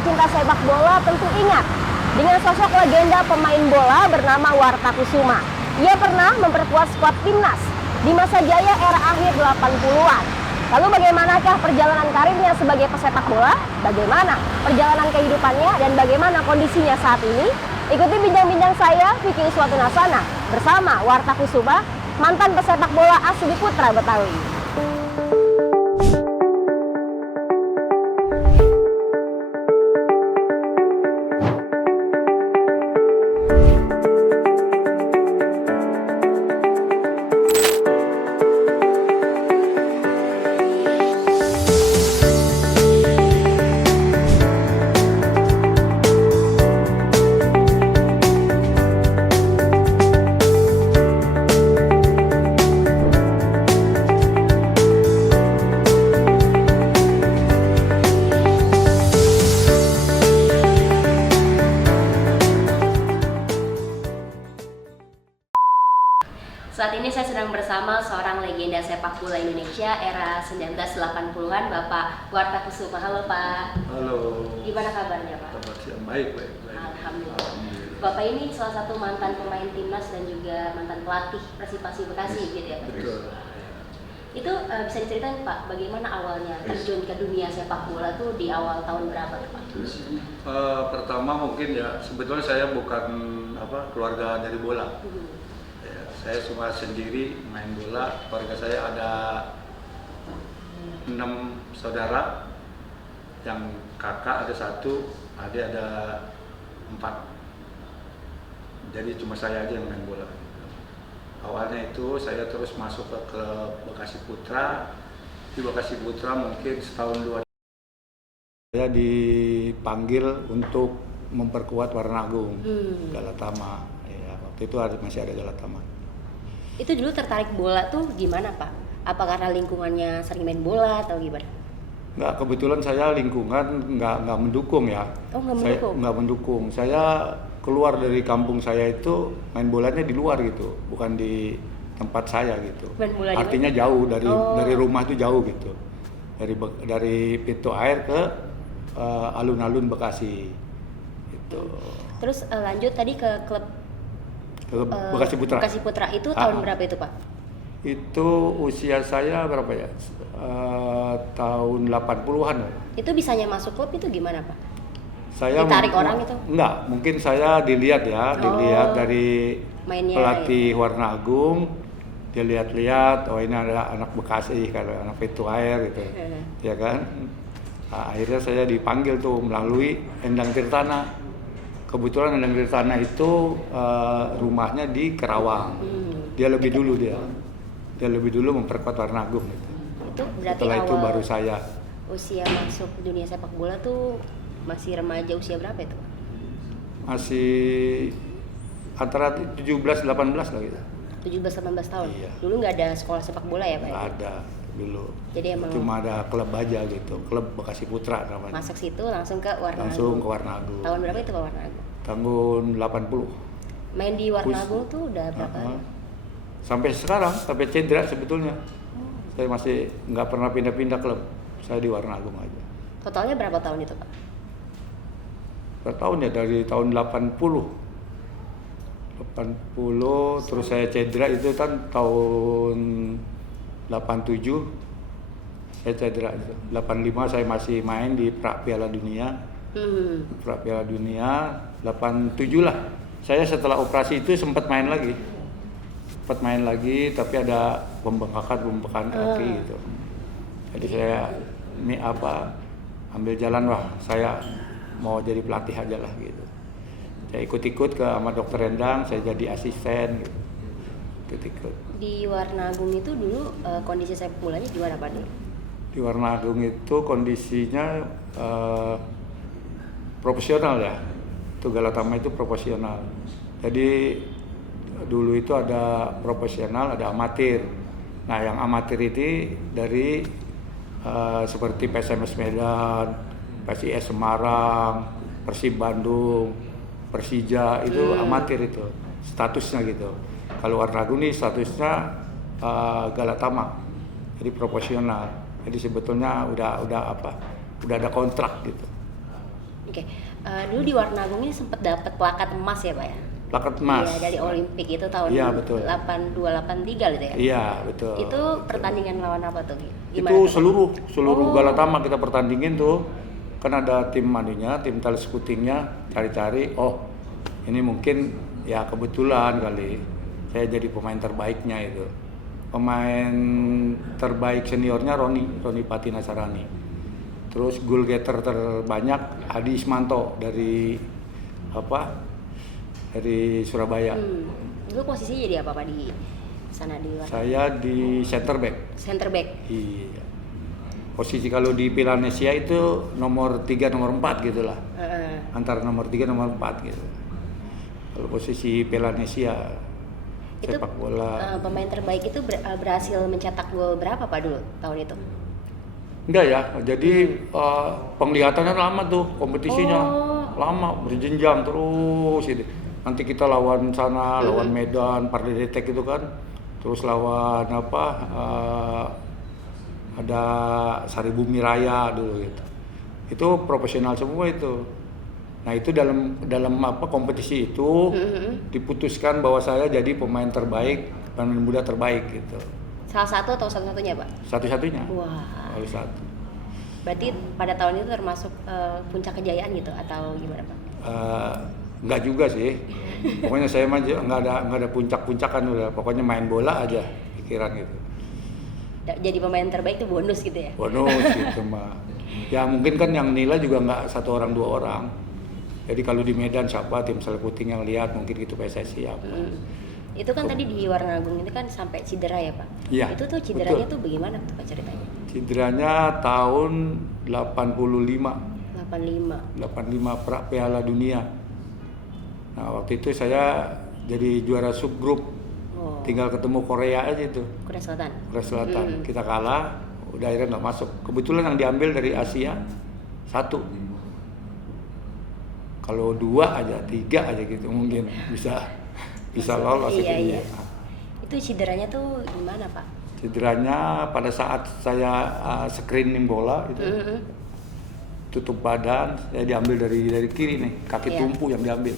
pecinta sepak bola tentu ingat dengan sosok legenda pemain bola bernama Warta Kusuma. Ia pernah memperkuat skuad timnas di masa jaya era akhir 80-an. Lalu bagaimanakah perjalanan karirnya sebagai pesepak bola? Bagaimana perjalanan kehidupannya dan bagaimana kondisinya saat ini? Ikuti bincang-bincang saya, Vicky Iswatu Nasana, bersama Warta Kusuma, mantan pesepak bola asli Putra Betawi. Saat ini saya sedang bersama seorang legenda sepak bola Indonesia era 1980-an, Bapak Warta Kusuma. Halo Pak. Halo. Gimana kabarnya Pak? Kabar siang baik. Alhamdulillah. Bapak ini salah satu mantan pemain timnas dan juga mantan pelatih Persipasi Bekasi gitu ya Pak? Betul. Itu bisa diceritain Pak, bagaimana awalnya terjun ke dunia sepak bola tuh di awal tahun berapa tuh Pak? Pertama mungkin ya sebetulnya saya bukan keluarga dari bola. Saya cuma sendiri main bola. Keluarga saya ada 6 saudara, yang kakak ada 1, adik ada 4. Jadi cuma saya aja yang main bola. Awalnya itu saya terus masuk ke klub Bekasi Putra. Di Bekasi Putra mungkin setahun 2 saya dipanggil untuk memperkuat Warna Agung, Galatama. Ya, waktu itu masih ada Galatama. Itu dulu tertarik bola tuh gimana Pak? Apa karena lingkungannya sering main bola atau gimana? Nggak, kebetulan saya lingkungan nggak mendukung ya. Oh, nggak mendukung? Saya nggak mendukung. Saya keluar dari kampung saya itu main bolanya di luar gitu, bukan di tempat saya gitu. Main bola artinya jauh dari rumah itu jauh gitu. Dari pintu air ke alun-alun Bekasi gitu. Terus lanjut tadi ke klub Bekasi Putra. Bekasi Putra itu tahun berapa itu Pak? Itu usia saya berapa ya? Tahun 80-an. Itu bisanya masuk klub itu gimana Pak? Saya ditarik orang itu? Enggak, mungkin saya dilihat dilihat dari mainnya, pelatih Warna Agung. Dia lihat-lihat, oh ini ada anak Bekasi, kalau anak pintu air gitu. Ya kan? Nah, akhirnya saya dipanggil tuh melalui Endang Tirtana. Kebetulan Endang Tirtana itu rumahnya di Kerawang. Dia lebih dulu memperkuat Warna Agung gitu. Itu berarti setelah itu awal baru saya usia masuk dunia sepak bola tuh masih remaja, usia berapa itu? masih antara 17-18 lah gitu. 17-18 tahun? Iya. Dulu nggak ada sekolah sepak bola ya Pak? Nggak ada dulu. Jadi emang cuma ada klub aja gitu, klub Bekasi Putra namanya. masuk situ langsung ke Warna Langsung Agung. ke Warna Agung. Tahun berapa itu Pak Warna Agung? Tahun 80. Main di Warna Agung tuh udah berapa? Sampai sekarang, sampai cedera sebetulnya. Saya masih nggak pernah pindah-pindah klub. Saya di Warna Agung aja. Totalnya berapa tahun itu Pak? Per tahun ya, dari tahun 80 terus saya cedera itu kan tahun 87 saya cedera itu. 85 saya masih main di pra Piala Dunia. Pra Piala Dunia 87 lah. Saya setelah operasi itu sempat main lagi. Tapi ada pembengkakan kaki gitu. Jadi saya ambil jalan, wah saya mau jadi pelatih aja lah gitu. Saya ikut-ikut ke sama dokter Endang, saya jadi asisten gitu. Ikut-ikut. Di Warna Agung itu dulu kondisi sepak bolanya gimana Pak dulu? Di Warna Agung itu kondisinya profesional ya. Itu Galatama itu profesional. Jadi dulu itu ada profesional, ada amatir. Nah, yang amatir itu dari seperti PSMS Medan, PSIS Semarang, Persib Bandung, Persija itu amatir itu statusnya gitu. Kalau Warna Agung ini statusnya Galatama, jadi profesional. Jadi sebetulnya udah ada kontrak gitu. Oke, dulu di Warnagung ini sempat dapat plakat emas ya Pak ya? Plakat emas. Iya, dari Olimpik itu tahun Iya, betul. 8283 gitu ya? Iya, betul. Itu pertandingan lawan apa tuh? Gimana Itu tuh? seluruh Oh. Galatama kita pertandingin tuh. Kan ada tim manunya, tim telescoutingnya, cari-cari, oh ini mungkin ya kebetulan kali saya jadi pemain terbaiknya itu. Pemain terbaik seniornya Roni Patinasarani. Terus goal getter terbanyak Adi Ismanto dari dari Surabaya. Dulu posisinya jadi apa Pak di sana di Warnagung? Saya di center back. Center back. Iya. Posisi kalau di Pilanesia itu nomor 3, nomor 4 gitulah. Antara nomor 3, nomor 4 gitu. Kalau posisi Pilanesia Itu sepak bola. pemain terbaik itu berhasil mencetak gol berapa Pak dulu tahun itu? Enggak ya, jadi penglihatannya lama tuh kompetisinya. Oh. Lama, berjenjang terus itu. Nanti kita lawan sana, lawan Medan, Pardedetek itu kan. Terus lawan ada Saribumi Raya dulu gitu. Itu profesional semua itu. Nah, itu dalam kompetisi itu diputuskan bahwa saya jadi pemain terbaik, pemain muda terbaik gitu. Salah satu atau satu-satunya Pak? Satu-satunya. Wah. Salah satu. Berarti pada tahun itu termasuk puncak kejayaan gitu atau gimana Pak? Enggak juga sih. Pokoknya saya mah enggak ada puncak-puncakan udah. Pokoknya main bola aja pikiran gitu. Jadi pemain terbaik itu bonus gitu ya? Bonus gitu mah. Ya mungkin kan yang nilai juga enggak 1 orang 2 orang. Jadi kalau di Medan siapa tim seleputing yang lihat mungkin gitu PSSI apa. Itu kan tadi di Warnagung ini kan sampai cedera ya Pak? Iya. Itu tuh cederanya betul. tuh bagaimana tuh Pak ceritanya? Cederanya tahun 85. 85. Piala Dunia. Nah, waktu itu saya jadi juara subgrup. Oh. Tinggal ketemu Korea aja itu. Korea Selatan. Korea Selatan. Kita kalah, udah akhirnya nggak masuk. Kebetulan yang diambil dari Asia 1. Kalau 2 aja, 3 aja gitu mungkin bisa lolos Iya, itu. iya. Itu cederanya tuh gimana Pak? Cederanya pada saat saya screening bola itu tutup badan, saya diambil dari kiri nih, kaki Iya. tumpu yang diambil.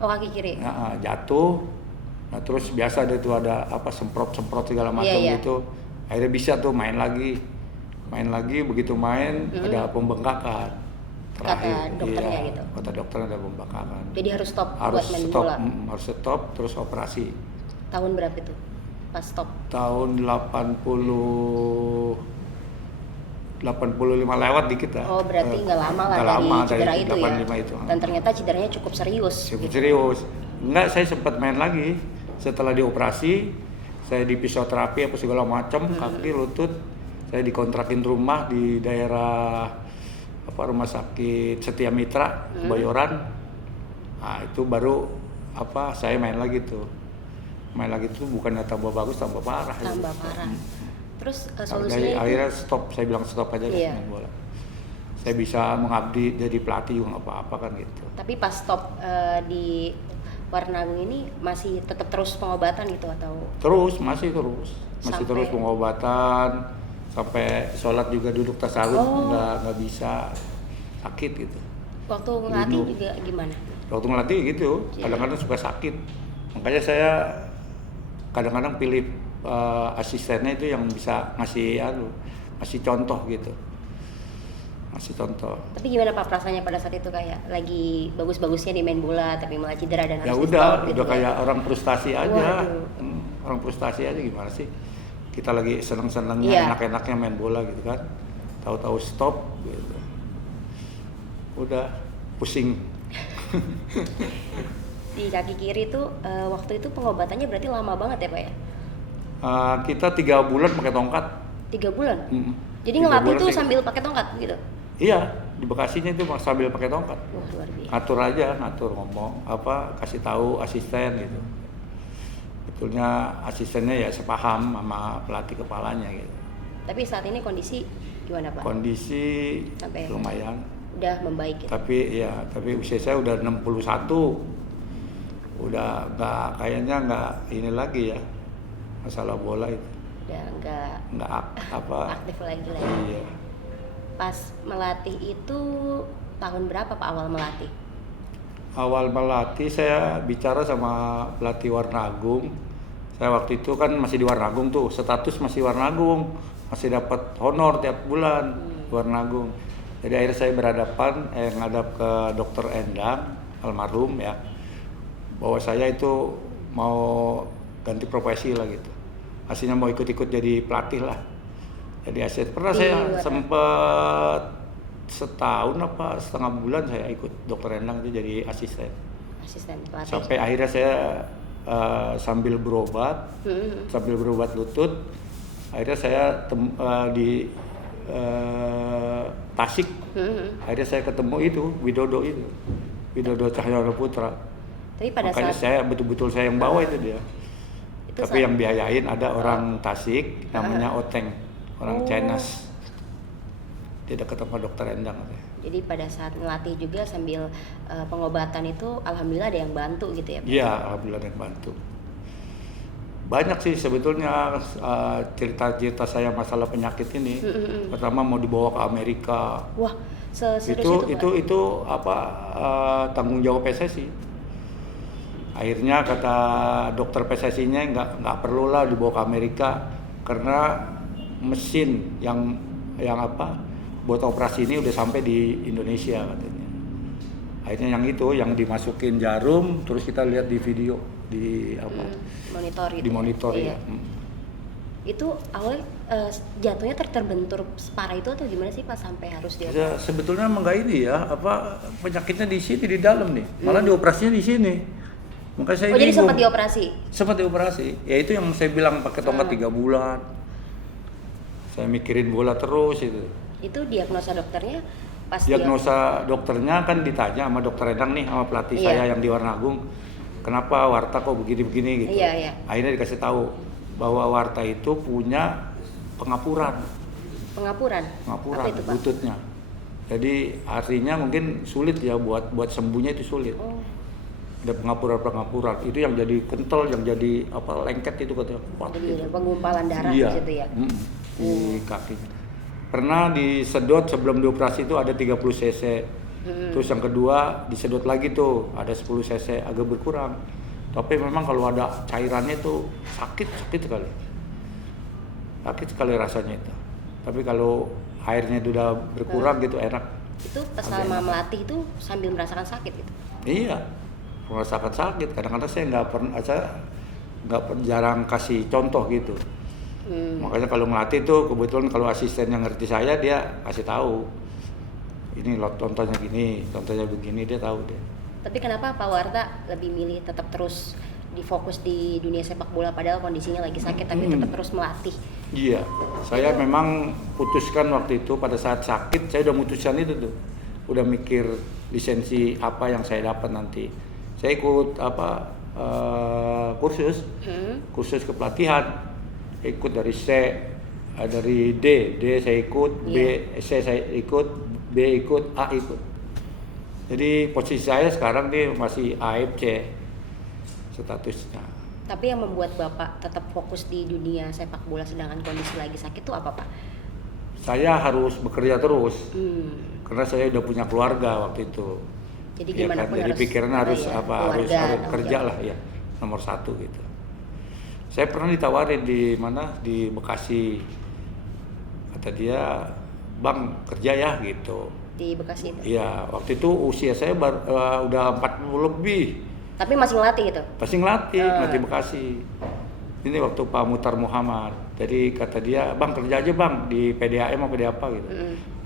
Oh kaki kiri. Nah, jatuh. Nah, terus biasa itu ada semprot segala macam Iya, iya. gitu. Akhirnya bisa tuh main lagi begitu main ada pembengkakan. Kata dokternya gitu. Kata dokternya ada pembengkakan. Jadi harus stop Harus buat main stop, bola. harus stop terus operasi. Tahun berapa itu? Pas stop. Tahun 85 lewat dikit lah. Oh berarti nggak lama lah Nggak dari lama, cedera dari itu ya. 85 itu. Dan ternyata cederanya cukup serius. Cukup gitu. serius. Enggak, saya sempat main lagi. Setelah dioperasi, saya di fisioterapi apa segala macam, kaki, lutut. Saya dikontrakin rumah di daerah rumah sakit Setia Mitra, Kebayoran. Nah, itu baru saya main lagi tuh. Main lagi tuh bukannya tambah bagus, tambah parah. Tambah parah. Terus solusinya itu, akhirnya stop, saya bilang stop aja deh Iya. main bola. Saya bisa mengabdi jadi pelatih juga nggak apa-apa kan gitu. tapi pas stop di Warnagung ini masih tetap terus pengobatan gitu atau? Masih Sampai- terus pengobatan sampai sholat juga duduk tasawuf nggak bisa, sakit gitu. Waktu ngelatih Lindung. juga gimana? Waktu ngelatih gitu, kadang-kadang suka sakit. Makanya saya kadang-kadang pilih asistennya itu yang bisa ngasih contoh gitu. Ngasih contoh. Tapi gimana Pak perasaannya pada saat itu kayak lagi bagus-bagusnya di main bola tapi malah cedera dan Ya harus udah di-stop gitu kayak orang frustasi aja. Waduh. Orang frustasi aja gimana sih? Kita lagi seneng-senengnya, Iya. enak-enaknya main bola gitu kan. Tahu-tahu stop gitu. Udah pusing. Di kaki kiri tuh waktu itu pengobatannya berarti lama banget ya Pak ya? Kita 3 bulan pakai tongkat. 3 bulan? Mm. Jadi 3 ngelatih bulan tuh sih. sambil pakai tongkat gitu? Iya, di Bekasinya itu sambil pakai tongkat. Wah luar biasa. Ngatur ngomong kasih tahu asisten gitu. Betulnya asistennya ya sepaham sama pelatih kepalanya gitu. Tapi saat ini kondisi gimana Pak? Kondisi Sampai- lumayan. Udah membaik gitu? Tapi usia saya udah 61. Udah kayaknya nggak ini lagi ya. Masalah bola itu. Udah Nggak aktif lagi. Iya. Pas melatih itu tahun berapa Pak awal melatih? Awal melatih saya bicara sama pelatih Warnagung. Saya waktu itu kan masih di Warnagung tuh, status masih Warnagung, masih dapat honor tiap bulan Warnagung. Jadi akhirnya saya ngadap ke Dokter Endang almarhum ya, bahwa saya itu mau ganti profesi lah gitu. Aslinya mau ikut-ikut jadi pelatih lah. Jadi pernah saya sempat setahun apa setengah bulan saya ikut Dokter Endang itu jadi asisten pelatih. Sampai akhirnya saya sambil berobat lutut, akhirnya saya di Tasik. Akhirnya saya ketemu itu Widodo Cahyono Putra. Tapi pada makanya saya betul-betul saya yang bawa itu dia. Tapi yang biayain ada orang Tasik namanya Oteng, orang Chinese. Dia dekat sama Dokter Endang. Jadi pada saat ngelatih juga sambil pengobatan itu alhamdulillah ada yang bantu gitu ya Pak? Iya, alhamdulillah ada yang bantu. Banyak sih sebetulnya cerita-cerita saya masalah penyakit ini. Pertama mau dibawa ke Amerika. Wah, serius itu tanggung jawab PSSI. Akhirnya kata dokter PSSI-nya nggak perlulah dibawa ke Amerika karena mesin yang buat operasi ini udah sampai di Indonesia katanya. Akhirnya yang dimasukin jarum, terus kita lihat di video monitor gitu. Di monitor ya. Itu awalnya jatuhnya terbentur separah itu atau gimana sih Pak sampai harus dioperasi? Ya, sebetulnya emang nggak ini ya, penyakitnya di sini di dalam nih, malah dioperasinya di sini. Makanya saya jadi sempat dioperasi? Sempat dioperasi, ya itu yang saya bilang pakai tongkat 3 bulan. Saya mikirin bola terus itu. Itu diagnosa dokternya pas dokternya kan ditanya sama Dokter Endang nih sama pelatih saya yang di Warnagung, kenapa Warta kok begini-begini gitu. Iya. Akhirnya dikasih tahu bahwa Warta itu punya pengapuran Apa itu, Pak? lututnya. Jadi artinya mungkin sulit ya buat sembuhnya itu sulit. Ada pengapuran itu yang jadi kental, yang jadi lengket itu katanya. Jadi penggumpalan darah di situ ya. Di kakinya. Pernah disedot sebelum dioperasi itu ada 30 cc. Terus yang kedua disedot lagi tuh ada 10 cc, agak berkurang. Tapi memang kalau ada cairannya tuh sakit sekali. Sakit sekali rasanya itu. Tapi kalau airnya itu udah berkurang gitu enak. Itu pas selama melatih itu sambil merasakan sakit gitu? Iya, merasakan sakit. Kadang-kadang saya jarang kasih contoh gitu. Makanya kalau melatih tuh kebetulan kalau asisten yang ngerti saya dia kasih tahu. Ini loh contohnya gini, contohnya begini, dia tahu dia. Tapi kenapa Pak Warta lebih milih tetap terus difokus di dunia sepak bola padahal kondisinya lagi sakit tapi tetap terus melatih? Iya, saya memang putuskan waktu itu pada saat sakit saya udah mutuskan itu tuh. Udah mikir lisensi apa yang saya dapat nanti. Saya ikut kursus kepelatihan. Ikut dari dari D saya ikut, C saya ikut, B ikut, A ikut. Jadi posisi saya sekarang nih masih AFC statusnya. Tapi yang membuat Bapak tetap fokus di dunia sepak bola sedangkan kondisi lagi sakit itu apa Pak? Saya harus bekerja terus, karena saya udah punya keluarga waktu itu. Jadi gimana pun jadi pikiran harus kerja lah ya, nomor 1 gitu. Saya pernah ditawarin di Bekasi, kata dia, Bang kerja ya gitu. Di Bekasi itu? Iya, waktu itu usia saya udah 40 lebih. Tapi masih ngelatih gitu? Masih ngelatih Bekasi. Ini waktu Pak Mutar Muhammad. Jadi kata dia, Bang kerja aja Bang di PDAM atau PD apa gitu.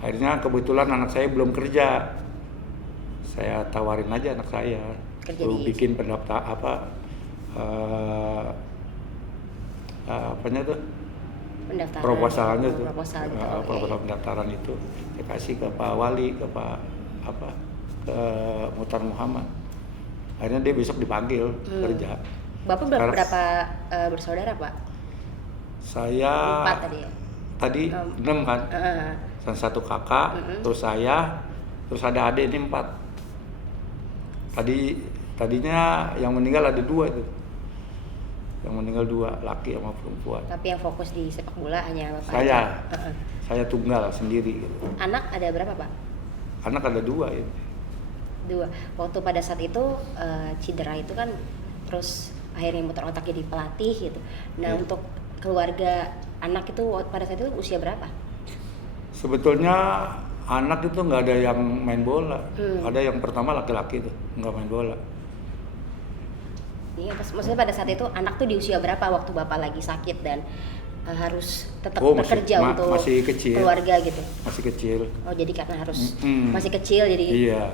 Akhirnya kebetulan anak saya belum kerja. Saya tawarin aja anak saya. Lalu bikin proposalnya tuh, proposal pendaftaran itu saya kasih ke Pak Wali, ke ke Mutar Muhammad. Akhirnya dia besok dipanggil kerja. Bapak berapa bersaudara Pak? Saya 4 tadi ya? Tadi 6 kan? Dan 1 kakak, terus saya, terus ada adik ini 4. Tadinya yang meninggal ada 2 itu. Yang meninggal 2, laki sama perempuan. Tapi yang fokus di sepak bola hanya Bapak? Saya tunggal sendiri gitu. Anak ada berapa Pak? anak ada 2 ya. 2. Waktu pada saat itu cedera itu kan, terus akhirnya muter otak jadi pelatih gitu. Nah, untuk keluarga anak itu pada saat itu usia berapa? Sebetulnya anak itu nggak ada yang main bola. Ada yang pertama laki-laki tuh nggak main bola. Iya, maksudnya pada saat itu anak tuh di usia berapa waktu bapak lagi sakit dan harus tetap bekerja untuk masih kecil, keluarga gitu? Masih kecil. Oh, jadi karena harus masih kecil, jadi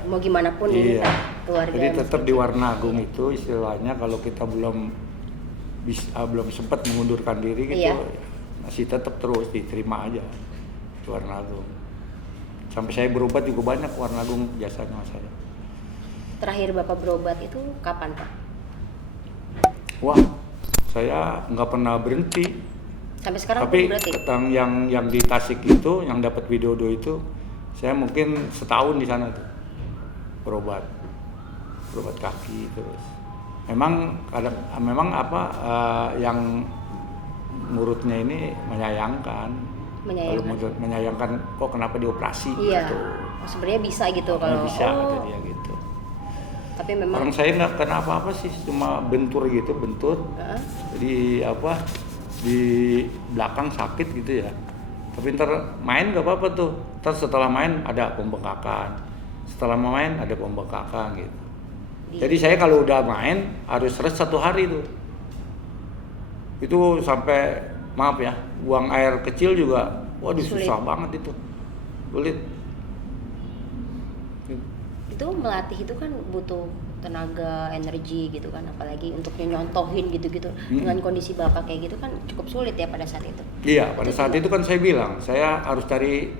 mau gimana pun ini keluarga. Jadi tetap di Warnagung itu istilahnya kalau kita belum sempat mengundurkan diri gitu, masih tetap terus diterima aja di Warnagung. Sampai saya berobat juga banyak Warnagung jasanya saya. Terakhir Bapak berobat itu kapan, Pak? Wah, saya nggak pernah berhenti. Sampai sekarang tapi berarti? yang di Tasik itu, yang dapat Widodo itu, saya mungkin setahun di sana tuh berobat kaki terus. Memang yang ngurutnya ini menyayangkan. Kalau menyayangkan kok kenapa dioperasi gitu. Oh, sebenarnya bisa gitu kalau kata dia gitu. Tapi memang orang saya nggak kena apa-apa sih, cuma bentur. Jadi di belakang sakit gitu ya. Tapi ntar main nggak apa-apa tuh. Ntar setelah main ada pembengkakan. Gitu. Jadi saya kalau udah main harus rest 1 hari tuh. Itu sampai maaf ya, buang air kecil juga, waduh sulit. Susah banget itu, sulit. Itu melatih itu kan butuh tenaga, energi gitu kan, apalagi untuk nyontohin gitu-gitu. Dengan kondisi bapak kayak gitu kan cukup sulit ya pada saat itu. Iya, pada saat itu kan saya bilang, saya harus cari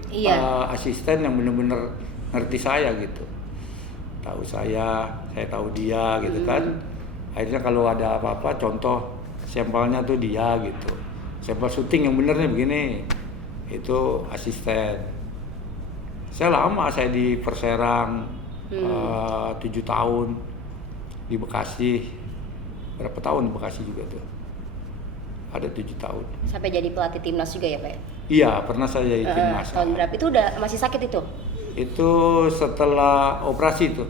asisten yang benar-benar ngerti saya gitu. Tahu saya tahu dia gitu kan. Akhirnya kalau ada apa-apa, contoh sampelnya tuh dia gitu. Sampel syuting yang bener nih begini, itu asisten. Saya lama, saya di Perserang 7 tahun, di Bekasi berapa tahun di Bekasi juga tuh, ada 7 tahun. Sampai jadi pelatih timnas juga ya, Pak? Iya, pernah saya jadi timnas. Tahun berapa itu udah masih sakit itu? Itu setelah operasi tuh.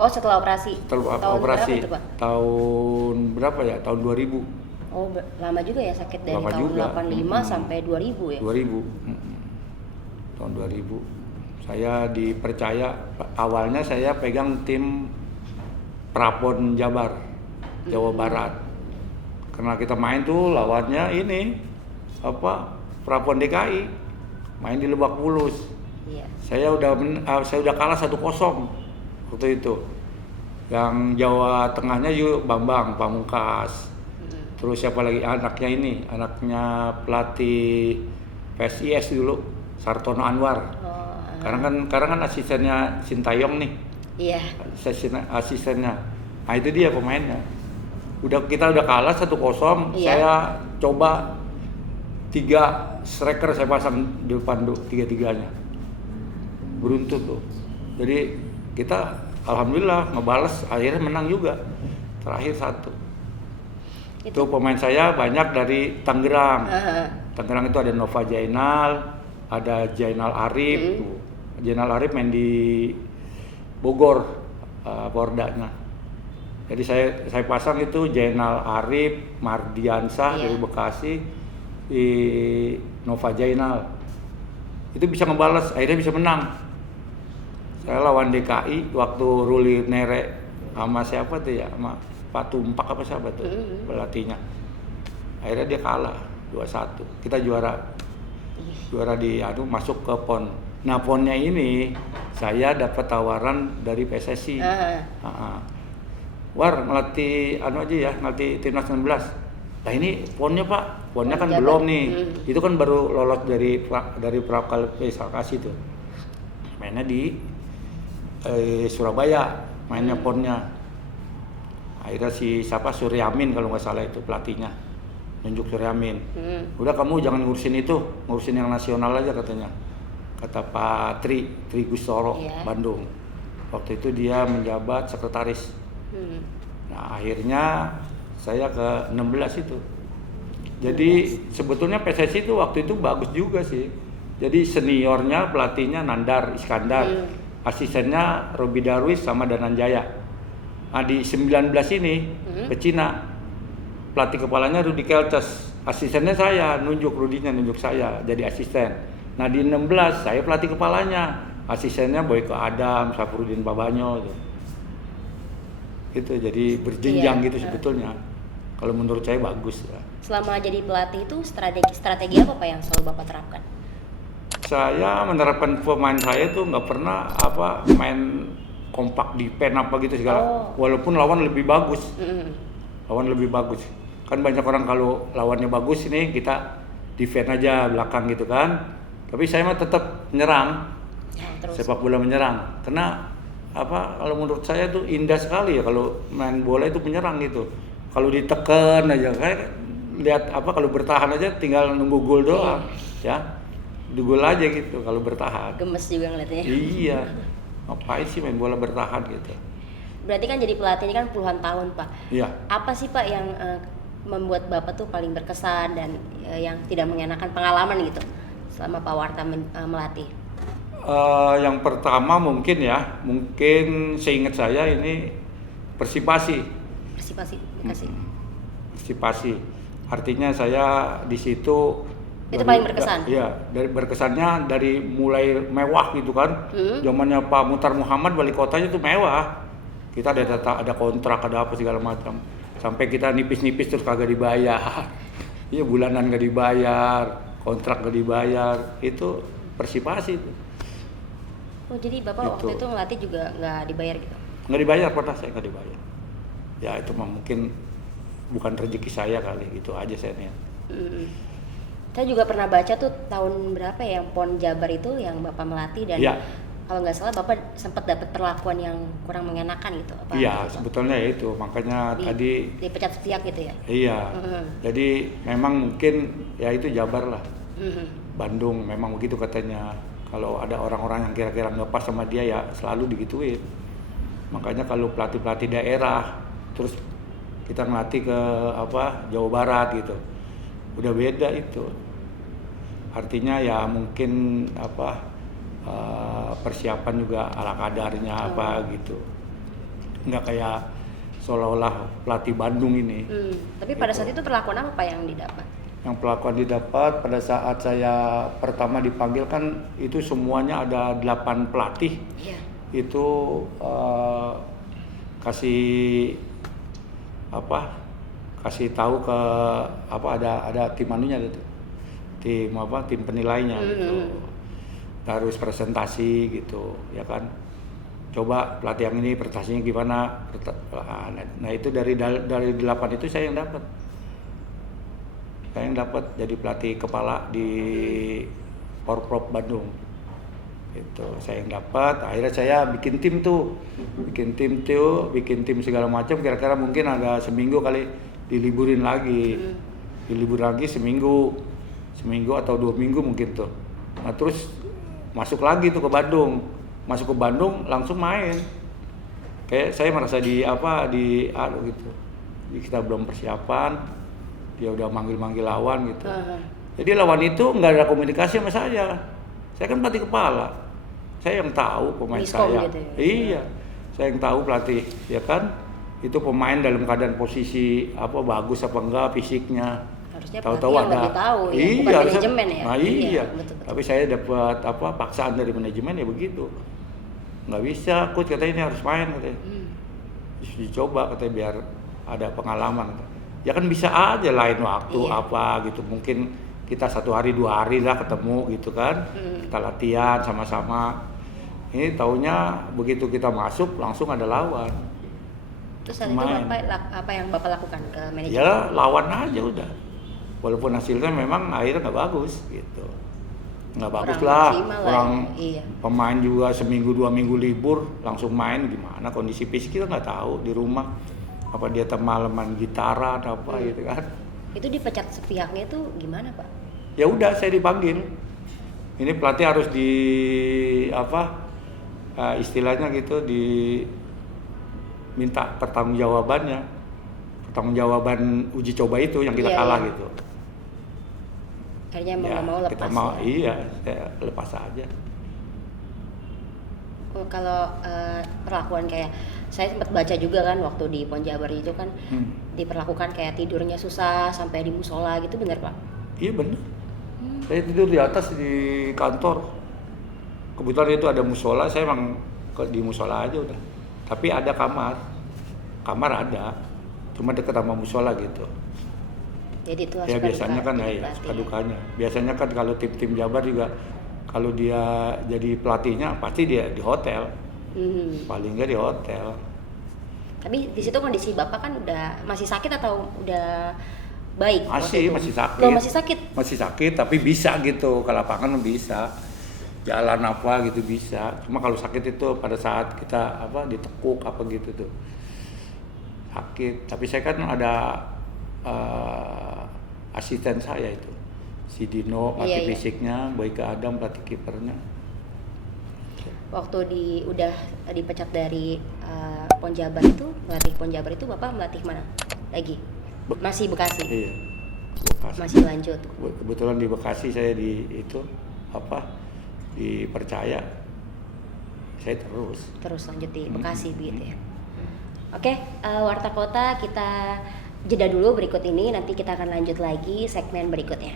Oh, setelah operasi. Setelah tahun operasi. Berapa itu, Pak? Tahun berapa ya? Tahun 2000. Oh, lama juga ya sakit dari lama tahun juga. 85 sampai 2000 ya? 2000. Tahun 2000. Saya dipercaya, awalnya saya pegang tim Prapon Jabar, Jawa Barat. Karena kita main tuh lawannya ini Prapon DKI, main di Lebak Bulus. Iya. Saya udah kalah 1-0 waktu itu. Yang Jawa Tengahnya Bambang Pamungkas. Terus siapa lagi, anaknya pelatih PSIS dulu, Sartono Anwar. Sekarang kan asistennya Sintayong nih. Iya. Asistennya. Nah itu dia pemainnya. Kita udah kalah 1-0. Iya. Saya coba 3 striker saya pasang di depan tuh, 3-3-nya. Beruntut tuh. Jadi kita alhamdulillah ngebales, akhirnya menang juga. Terakhir 1. Itu pemain saya banyak dari Tangerang. Tangerang itu ada Nova Jainal, ada Jainal Arif. Jainal Arif main di Bogor, Pordanya. Jadi saya pasang itu Jainal Arif, Mardiansah dari Bekasi, di Nova Jainal. Itu bisa ngebales, akhirnya bisa menang. Saya lawan DKI waktu Ruli Nere sama siapa tuh ya, sama Pak Tumpak apa siapa tuh pelatihnya. Akhirnya dia kalah 2-1. Kita juara di masuk ke PON. Nah, PON-nya ini saya dapat tawaran dari PSSI. War ngelatih ngelatih timnas 19. Nah ini PON-nya Pak, PON-nya kan belum nih. Itu kan baru lolos dari prakualifikasi tuh. Mainnya di Surabaya, mainnya PON-nya. Akhirnya Suryamin kalau nggak salah itu pelatihnya, nunjuk Suryamin. Udah kamu jangan ngurusin itu, ngurusin yang nasional aja katanya. Kata Pak Tri Gustoro, Bandung. Waktu itu dia menjabat sekretaris. Nah akhirnya saya ke 16 itu. Jadi sebetulnya PSSI itu waktu itu bagus juga sih. Jadi seniornya pelatihnya Nandar Iskandar. asistennya Robi Darwis sama Dananjaya. Nah di 19 ini ke Cina, pelatih kepalanya Rudi Kelces, asistennya saya, Rudinya nunjuk saya jadi asisten. Nah di 16 saya pelatih kepalanya, asistennya Boyko Adam, Safrudin Babanyo itu jadi berjenjang gitu sebetulnya. Kalau menurut saya bagus ya. Selama jadi pelatih itu strategi apa Pak yang selalu Bapak terapkan? Saya menerapkan pemain saya tuh nggak pernah main kompak defense apa gitu segala. Walaupun lawan lebih bagus. Lawan lebih bagus. Kan banyak orang kalau lawannya bagus ini kita defense aja belakang gitu kan. Tapi saya mah tetap menyerang. Sepak bola menyerang. Karena kalau menurut saya tuh indah sekali ya kalau main bola itu menyerang gitu. Kalau ditekan aja kayak lihat kalau bertahan aja tinggal nunggu gol doang ya. Di gol aja gitu kalau bertahan. Gemes juga ngeliatnya. Iya. Ngapain sih main bola bertahan gitu. Berarti kan jadi pelatih ini kan puluhan tahun Pak. Iya. Apa sih Pak yang membuat Bapak tuh paling berkesan dan yang tidak mengenakan pengalaman gitu selama Pak Warta melatih? Yang pertama mungkin seingat saya ini Persipasi. Persipasi. Artinya saya di situ itu paling berkesan. Iya, dari berkesannya dari mulai mewah gitu kan. Zamannya Pak Muhtar Muhammad wali kotanya tuh mewah. Kita ada kontrak, ada apa segala macam. Sampai kita nipis-nipis terus kagak dibayar. Iya, bulanan gak dibayar, kontrak gak dibayar. Itu Persipasi itu. Oh, jadi Bapak waktu itu ngelatih juga nggak dibayar gitu? Nggak dibayar, pernah saya nggak dibayar. Ya itu mungkin bukan rezeki saya kali, itu aja saya lihat. Saya juga pernah baca tuh tahun berapa ya yang PON Jabar itu yang Bapak melatih dan kalau nggak salah Bapak sempat dapat perlakuan yang kurang mengenakan gitu. Iya, sebetulnya ya itu makanya tadi dipecat sepihak gitu ya. Iya. Jadi memang mungkin ya itu Jabar lah. Bandung memang begitu katanya. Kalau ada orang-orang yang kira-kira nggak pas sama dia ya selalu digituin. Makanya kalau pelatih-pelatih daerah terus kita ngelatih ke Jawa Barat gitu, udah beda itu. Artinya ya mungkin persiapan juga ala kadarnya gitu. Nggak kayak seolah-olah pelatih Bandung ini. Tapi pada saat itu perlakuan apa yang didapat? Yang perlakuan didapat pada saat saya pertama dipanggil kan itu semuanya ada 8 pelatih. Itu kasih tahu ke ada tim anunya gitu. Tim penilainya gitu. Harus presentasi gitu ya kan. Coba pelatih yang ini prestasinya gimana? Nah, itu dari 8 itu saya yang dapat. Saya yang dapat jadi pelatih kepala di Porprov Bandung. Itu saya yang dapat. Akhirnya saya bikin tim segala macam. Kira-kira mungkin ada seminggu kali diliburin lagi. Diliburin lagi seminggu atau 2 minggu mungkin tuh. Nah terus masuk lagi tuh ke Bandung. Masuk ke Bandung langsung main. Kayak saya merasa gitu. Jadi kita belum persiapan. Dia udah manggil-manggil lawan gitu. Jadi lawan itu nggak ada komunikasi sama saya. Saya kan pelatih kepala. Saya yang tahu pemain saya. Gitu ya? Iya. Saya yang tahu pelatih, ya kan? Itu pemain dalam keadaan posisi bagus apa enggak fisiknya. Harusnya tahu-tahu yang lebih tahu ya, bukan manajemen ya. Nah, iya. Betul. Tapi saya dapat paksaan dari manajemen ya begitu. Nggak bisa, coach katanya ini harus main katanya. Dicoba katanya biar ada pengalaman. Ya kan bisa aja lain waktu gitu. Mungkin kita 1 hari 2 hari lah ketemu gitu kan. Kita latihan sama-sama. Ini taunya begitu kita masuk langsung ada lawan. Terus saat itu apa yang Bapak lakukan ke manajemen? Ya lawan aja udah. Walaupun hasilnya memang akhirnya nggak bagus gitu. Nggak bagus lah. Pemain juga seminggu 2 minggu libur langsung main, gimana kondisi fisik kita nggak tahu di rumah. Apa dia temalaman gitaran apa gitu kan. Itu dipecat sepihaknya itu gimana Pak? Ya udah saya dipanggil. Ini pelatih harus istilahnya gitu minta pertanggungjawaban uji coba itu yang kita kalah gitu. Akhirnya mau lepas. Kita saya lepas aja. Kalau perlakuan kayak saya sempat baca juga kan waktu di Pon Jabar itu kan diperlakukan kayak tidurnya susah sampai di musola gitu, bener Pak? Iya benar. Saya tidur di atas di kantor. Kebetulan itu ada musola, saya emang di musola aja udah. Tapi ada kamar ada, cuma dekat sama musola gitu. Jadi itu Ya biasanya kan ya suka dukanya. Biasanya kan kalau tim-tim Jabar juga kalau dia jadi pelatihnya pasti dia di hotel. Paling nggak di hotel. Tapi di situ kondisi Bapak kan udah masih sakit atau udah baik? Masih sakit. Oh, masih sakit. Masih sakit tapi bisa gitu, ke lapangan bisa. Jalan apa gitu bisa. Cuma kalau sakit itu pada saat kita ditekuk apa gitu tuh. Sakit. Tapi saya kan ada asisten saya itu. Si Dino pelatih fisiknya, Boyke Adam pelatih kipernya. Waktu udah dipecat dari Pon Jabar itu, melatih Pon Jabar itu Bapak melatih mana lagi? Masih Bekasi? Iya, Bekasi. Masih lanjut? Kebetulan di Bekasi saya dipercaya, saya terus lanjut di Bekasi begitu ya. Oke, Warta Kota kita jeda dulu berikut ini, nanti kita akan lanjut lagi segmen berikutnya.